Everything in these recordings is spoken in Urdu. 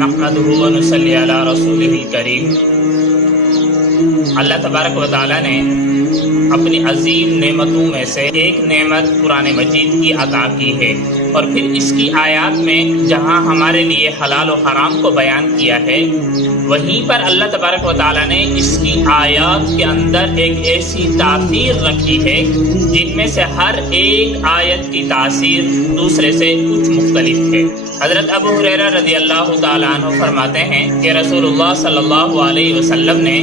نحمده ونصلی علی رسولہ الکریم۔ اللہ تبارک و تعالیٰ نے اپنی عظیم نعمتوں میں سے ایک نعمت قرآن مجید کی عطا کی ہے، اور پھر اس کی آیات میں جہاں ہمارے لیے حلال و حرام کو بیان کیا ہے، وہیں پر اللہ تبارک و تعالیٰ نے اس کی آیات کے اندر ایک ایسی تاثیر رکھی ہے جن میں سے ہر ایک آیت کی تاثیر دوسرے سے کچھ مختلف ہے۔ حضرت ابو ہریرہ رضی اللہ تعالیٰ عنہ فرماتے ہیں کہ رسول اللہ صلی اللہ علیہ وسلم نے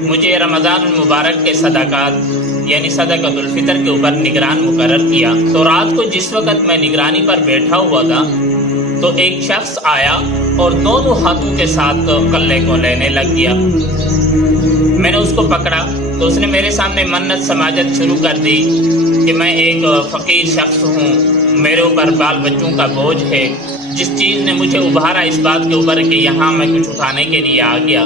مجھے رمضان المبارک کے صدقات یعنی صدقۃ الفطر کے اوپر نگران مقرر کیا، تو رات کو جس وقت میں نگرانی پر بیٹھا ہوا تھا تو ایک شخص آیا اور دونوں ہاتھوں کے ساتھ کلے کو لینے لگ گیا۔ میں نے اس کو پکڑا تو اس نے میرے سامنے منت سماجت شروع کر دی کہ میں ایک فقیر شخص ہوں، میرے اوپر بال بچوں کا بوجھ ہے، جس چیز نے مجھے ابھارا اس بات کے اوپر کہ یہاں میں کچھ اٹھانے کے لیے آ گیا،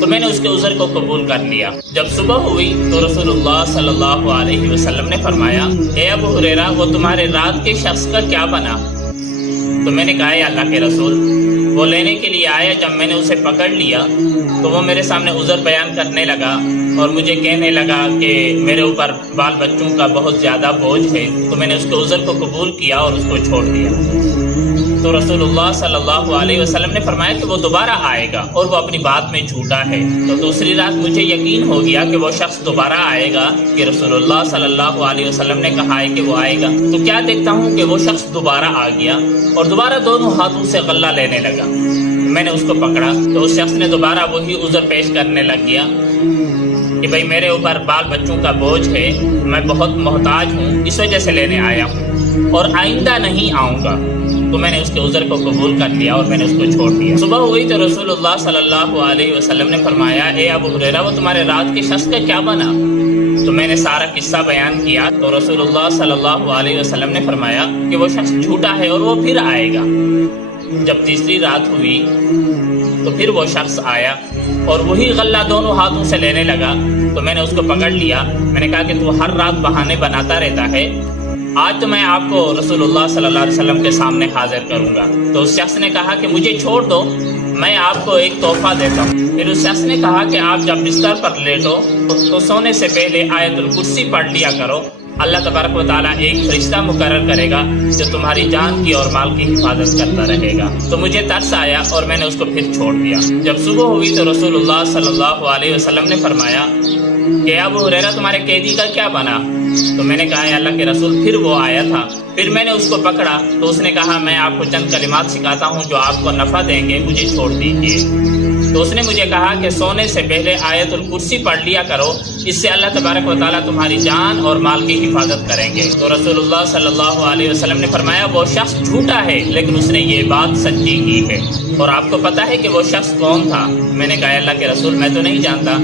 تو میں نے اس کے عذر کو قبول کر لیا۔ جب صبح ہوئی تو رسول اللہ صلی اللہ علیہ وسلم نے فرمایا، اے ابو ہریرہ، وہ تمہارے رات کے شخص کا کیا بنا؟ تو میں نے کہا، اے اللہ کے رسول، وہ لینے کے لیے آیا، جب میں نے اسے پکڑ لیا تو وہ میرے سامنے عذر بیان کرنے لگا اور مجھے کہنے لگا کہ میرے اوپر بال بچوں کا بہت زیادہ بوجھ ہے، تو میں نے اس کے عذر کو قبول کیا اور اس کو چھوڑ دیا۔ تو رسول اللہ صلی اللہ علیہ وسلم نے فرمایا کہ وہ دوبارہ آئے گا اور وہ اپنی بات میں جھوٹا ہے۔ تو دوسری رات مجھے یقین ہو گیا کہ وہ شخص دوبارہ آئے گا، کہ رسول اللہ صلی اللہ علیہ وسلم نے کہا ہے کہ وہ آئے گا۔ تو کیا دیکھتا ہوں کہ وہ شخص دوبارہ آ گیا اور دوبارہ دونوں ہاتھوں سے غلہ لینے لگا۔ میں نے اس کو پکڑا تو اس شخص نے دوبارہ وہی عذر پیش کرنے لگ گیا کہ بھئی میرے اوپر بال بچوں کا بوجھ ہے، میں بہت محتاج ہوں، اس وجہ سے لینے آیا ہوں اور آئندہ نہیں آؤں گا۔ تو میں نے اس کے عذر کو قبول کر لیا اور میں نے اس کو چھوڑ دیا۔ صبح ہوئی تو رسول اللہ صلی اللہ علیہ وسلم نے فرمایا، اے ابو ہریرہ، وہ تمہارے رات کے شخص کا کیا بنا؟ تو میں نے سارا قصہ بیان کیا تو رسول اللہ صلی اللہ علیہ وسلم نے فرمایا کہ وہ شخص جھوٹا ہے اور وہ پھر آئے گا۔ جب تیسری رات ہوئی تو پھر وہ شخص آیا اور وہی غلہ دونوں ہاتھوں سے لینے لگا، تو میں نے اس کو پکڑ لیا۔ میں نے کہا کہ تو ہر رات بہانے بناتا رہتا ہے، آج تو میں آپ کو رسول اللہ صلی اللہ علیہ وسلم کے سامنے حاضر کروں گا۔ تو اس شخص نے کہا کہ مجھے چھوڑ دو، میں آپ کو ایک تحفہ دیتا ہوں۔ پھر اس شخص نے کہا کہ آپ جب بستر پر لیٹو تو سونے سے پہلے آیت الکرسی پڑھ لیا کرو، اللہ تبارک و تعالیٰ ایک فرشتہ مقرر کرے گا جو تمہاری جان کی اور مال کی حفاظت کرتا رہے گا۔ تو مجھے ترس آیا اور میں نے اس کو پھر چھوڑ دیا۔ جب صبح ہوئی تو رسول اللہ صلی اللہ علیہ وسلم نے فرمایا کہ ابو ہریرہ، تمہارے قیدی کا کیا بنا؟ تو میں نے کہا، اے اللہ کے رسول، پھر وہ آیا تھا۔ پھر میں نے اس کو پکڑا تو اس نے کہا، میں آپ کو چند کلمات سکھاتا ہوں جو آپ کو نفع دیں گے، مجھے چھوڑ دیجیے۔ تو اس نے مجھے کہا کہ سونے سے پہلے آیت الکرسی پڑھ لیا کرو، اس سے اللہ تبارک و تعالیٰ تمہاری جان اور مال کی حفاظت کریں گے۔ تو رسول اللہ صلی اللہ علیہ وسلم نے فرمایا، وہ شخص جھوٹا ہے لیکن اس نے یہ بات سچی کی ہے، اور آپ کو پتہ ہے کہ وہ شخص کون تھا؟ میں نے کہا، اللہ کے رسول، میں تو نہیں جانتا۔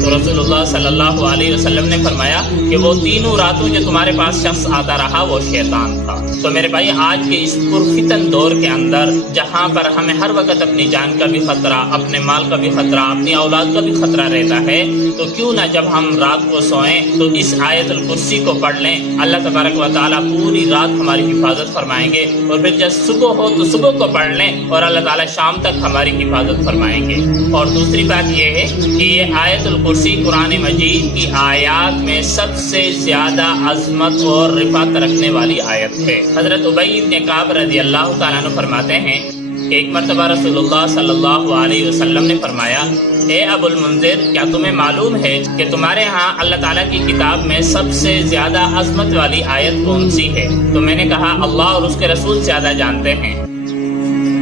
تو رسول اللہ صلی اللہ علیہ وسلم نے فرمایا کہ وہ تینوں راتوں جو تمہارے پاس شخص آتا رہا وہ شیطان تھا۔ تو میرے بھائی، آج کے اس پرفتن دور کے اندر جہاں پر ہمیں ہر وقت اپنی جان کا بھی خطرہ، اپنے مال کا بھی خطرہ، اپنی اولاد کا بھی خطرہ رہتا ہے، تو کیوں نہ جب ہم رات کو سوئیں تو اس آیت الکرسی کو پڑھ لیں، اللہ تبارک و تعالیٰ پوری رات ہماری حفاظت فرمائیں گے، اور پھر جب صبح ہو تو صبح کو پڑھ لیں اور اللہ تعالیٰ شام تک ہماری حفاظت فرمائیں گے۔ اور دوسری بات یہ ہے کہ یہ آیت الکرسی قرآن مجید کی آیات میں سب سے زیادہ عظمت اور رفعت رکھنے والی آیت ہے۔ حضرت ابی بن کعب رضی اللہ تعالیٰ عنہ فرماتے ہیں، ایک مرتبہ رسول اللہ صلی اللہ علیہ وسلم نے فرمایا، اے ابو المنذر، کیا تمہیں معلوم ہے کہ تمہارے ہاں اللہ تعالیٰ کی کتاب میں سب سے زیادہ عظمت والی آیت کون سی ہے؟ تو میں نے کہا، اللہ اور اس کے رسول زیادہ جانتے ہیں۔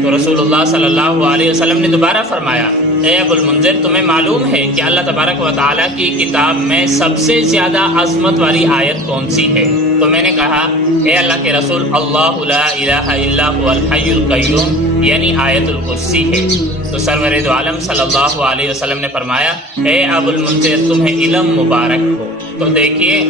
تو رسول اللہ صلی اللہ علیہ وسلم نے دوبارہ فرمایا، اے ابو المنذر، تمہیں معلوم ہے کہ اللہ تبارک و تعالیٰ کی کتاب میں سب سے زیادہ عظمت والی آیت کون سی ہے؟ تو میں نے کہا، اے اللہ کے رسول، اللہ لا الہ الا هو الحی القیوم، یعنی آیت الکرسی ہے۔ تو سرور دو عالم صلی اللہ علیہ وسلم نے فرمایا، اے ابو المنذر، تمہیں علم مبارک ہو۔ تو دیکھیے،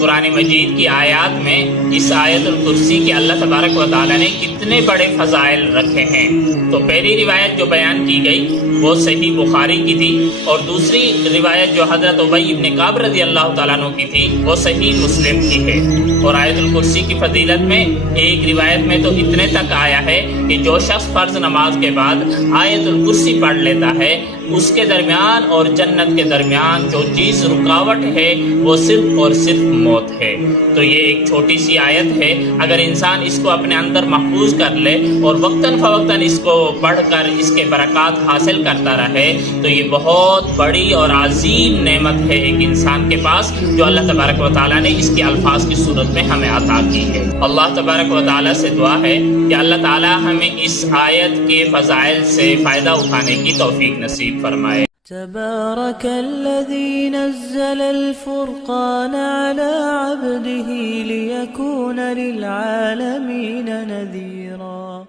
قرآن مجید کی آیات میں اس آیت الکرسی کے اللہ تبارک و تعالیٰ نے کتنے بڑے فضائل رکھے ہیں۔ تو پہلی روایت جو بیان کی گئی وہ صحیح بخاری کی تھی، اور دوسری روایت جو حضرت ابی بن کعب رضی اللہ تعالیٰ عنہ کی تھی وہ صحیح مسلم کی ہے۔ اور آیت الکرسی کی فضیلت میں ایک روایت میں تو اتنے تک آیا ہے کہ جو شخص فرض نماز کے بعد آیت الکرسی پڑھ لیتا ہے اس کے درمیان اور جنت کے درمیان جو چیز رکاوٹ ہے وہ صرف اور صرف موت ہے۔ تو یہ ایک چھوٹی سی آیت ہے، اگر انسان اس کو اپنے اندر محفوظ کر لے اور وقتاً فوقتاً اس کو پڑھ کر اس کے برکات حاصل کرتا رہے تو یہ بہت بڑی اور عظیم نعمت ہے ایک انسان کے پاس، جو اللہ تبارک و تعالیٰ نے اس کے الفاظ کی صورت میں ہمیں عطا کی ہے۔ اللہ تبارک و تعالیٰ سے دعا ہے کہ اللہ تعالیٰ ہمیں اس آیت کے فضائل سے فائدہ اٹھانے کی توفیق نصیب فرمائے۔ تبارك الذي نزل الفرقان على عبده ليكون للعالمين نذيرا۔